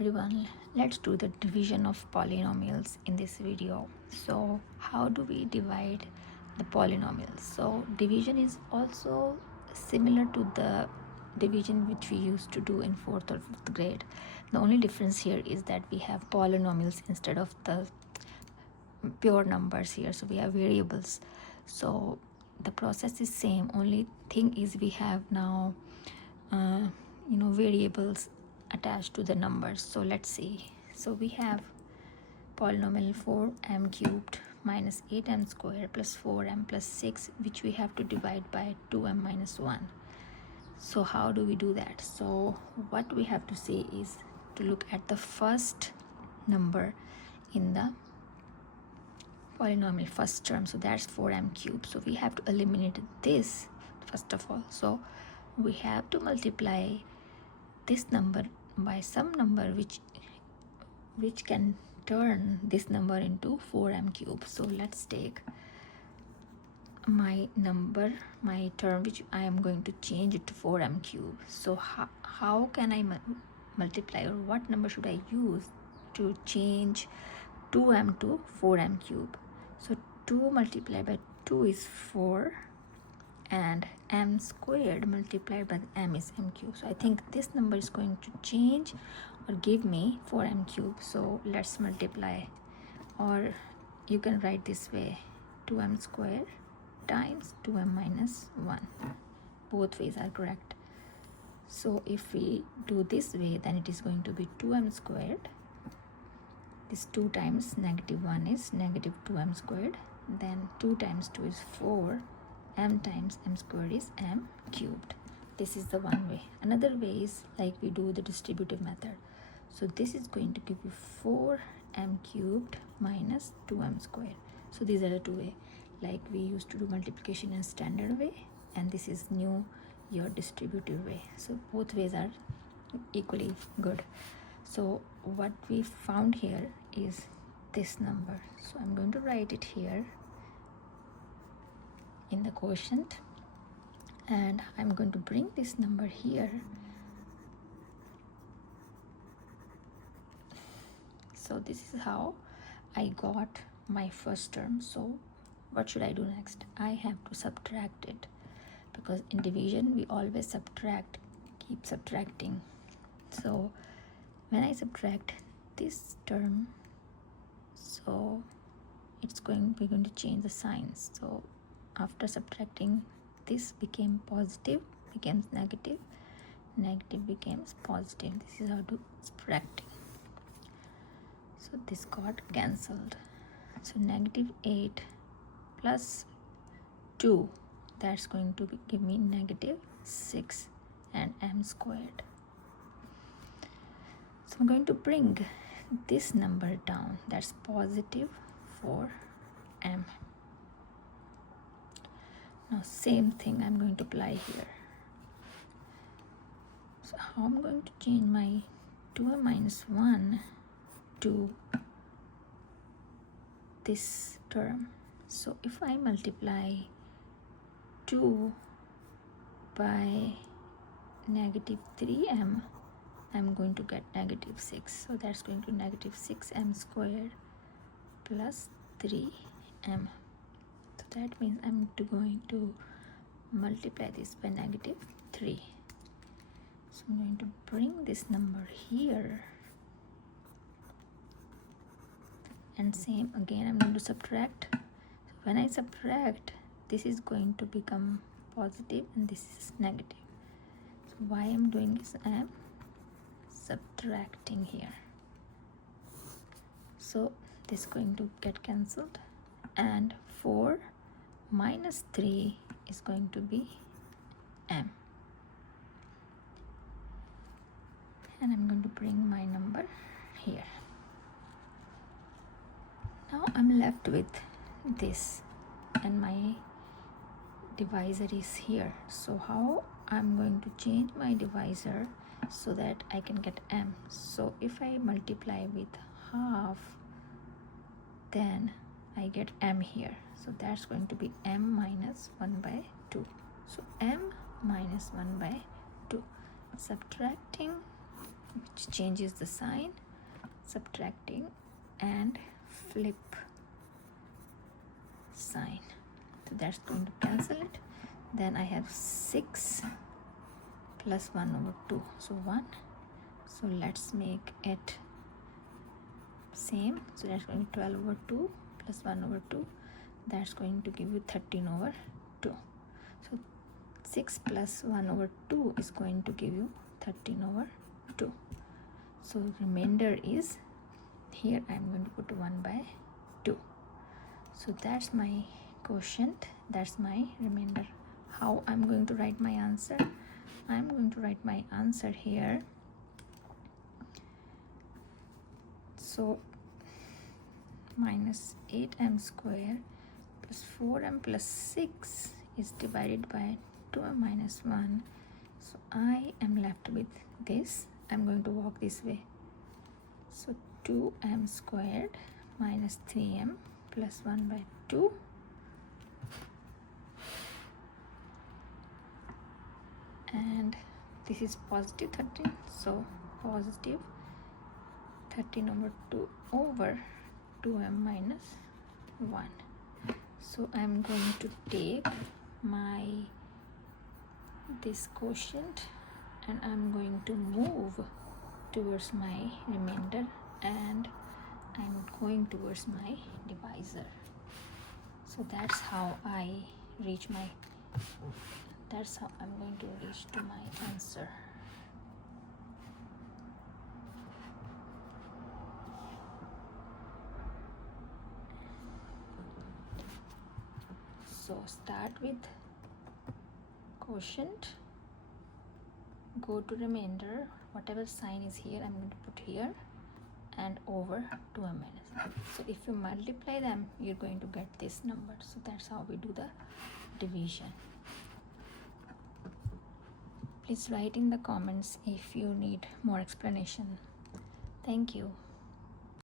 everyone, let's do the division of polynomials in this video. So how do we divide the polynomials? So division is also similar to the division which we used to do in 4th or 5th grade. The only difference here is that we have polynomials instead of the pure numbers here, so we have variables. So the process is same, only thing is we have now variables attached to the numbers. So let's see. So we have polynomial 4m cubed minus 8m squared plus 4m plus 6, which we have to divide by 2m minus 1. So how do we do that? So what we have to say is to look at the first number in the polynomial, first term. So that's 4m cubed. So we have to eliminate this first of all. So we have to multiply this number by some number which can turn this number into 4m cubed. So let's take my term which I am going to change it to 4m cubed. So how can I multiply, or what number should I use to change 2m to 4m cubed? So 2 multiplied by 2 is 4, and m squared multiplied by m is m cubed. So I think this number is going to change or give me 4m cubed. So let's multiply, or you can write this way, 2m squared times 2m minus 1. Both ways are correct. So if we do this way, then it is going to be 2m squared. This 2 times negative 1 is negative 2m squared. Then 2 times 2 is 4. M times m squared is m cubed. This is the one way. Another way is like we do the distributive method. So this is going to give you 4m cubed minus 2m squared. So these are the two ways. Like we used to do multiplication in standard way, and this is your distributive way. So both ways are equally good. So what we found here is this number. So I'm going to write it here in the quotient, and I'm going to bring this number here. So this is how I got my first term. So what should I do next? I have to subtract it, because in division we always subtract, keep subtracting. So when I subtract this term, so we're going to change the signs. So after subtracting, this became positive, becomes negative, negative becomes positive. This is how to subtract. So this got cancelled. So negative 8 plus 2, that's going to give me negative 6 and m squared. So I'm going to bring this number down, that's positive 4m. Now same thing I'm going to apply here. So how I'm going to change my 2m minus 1 to this term? So if I multiply 2 by negative 3m, I'm going to get negative 6. So that's going to negative 6m squared plus 3m. So that means I'm going to multiply this by negative 3. So I'm going to bring this number here, and same again I'm going to subtract. So when I subtract, this is going to become positive and this is negative. So why I'm doing is I'm subtracting here. So this is going to get cancelled, and 4 minus 3 is going to be m. And I'm going to bring my number here. Now I'm left with this, and my divisor is here. So how I'm going to change my divisor so that I can get m? So if I multiply with half, then I get m here. So that's going to be m minus 1 by 2. So m minus 1 by 2. Subtracting which changes the sign, subtracting and flip sign. So that's going to cancel it. Then I have 6 plus 1 over 2, so 1. So let's make it same. So that's going to 12 over 2 plus 1 over 2. That's going to give you 13 over 2. So 6 plus 1 over 2 is going to give you 13 over 2. So remainder is, here I'm going to put 1 by 2. So that's my quotient, that's my remainder. How I'm going to write my answer? I'm going to write my answer here. So minus 8m square plus 4m plus 6 is divided by 2m minus 1. So I am left with this. I'm going to walk this way. So 2m squared minus 3m plus 1 by 2. And this is positive 13. So positive 13 over 2 over 2m minus 1. So I'm going to take my this quotient and I'm going to move towards my remainder, and I'm going towards my divisor. So that's how I reach my, that's how I'm going to reach to my answer. So start with quotient, go to remainder, whatever sign is here I'm going to put here, and over 2m minus. So if you multiply them, you're going to get this number. So that's how we do the division. Please write in the comments if you need more explanation. Thank you.